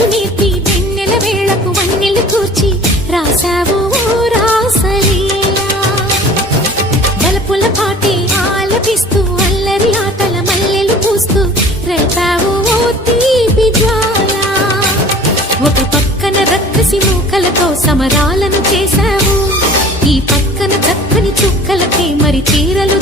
విద్యలు నేర్పి వెన్నెల వేళకు వన్నెలు కూర్చి రాసావు రాసలీలా. బలపుల పాటే ఆలపిస్తూ అల్లరి ఆటల మల్లెలు పూస్తూ రేపావు తీపి జ్వాల. ఒక పక్కన రక్కసి మూకలతో సమరాలను చేశావు, ఈ పక్కన చక్కని చుక్కలకే మరి చీరలు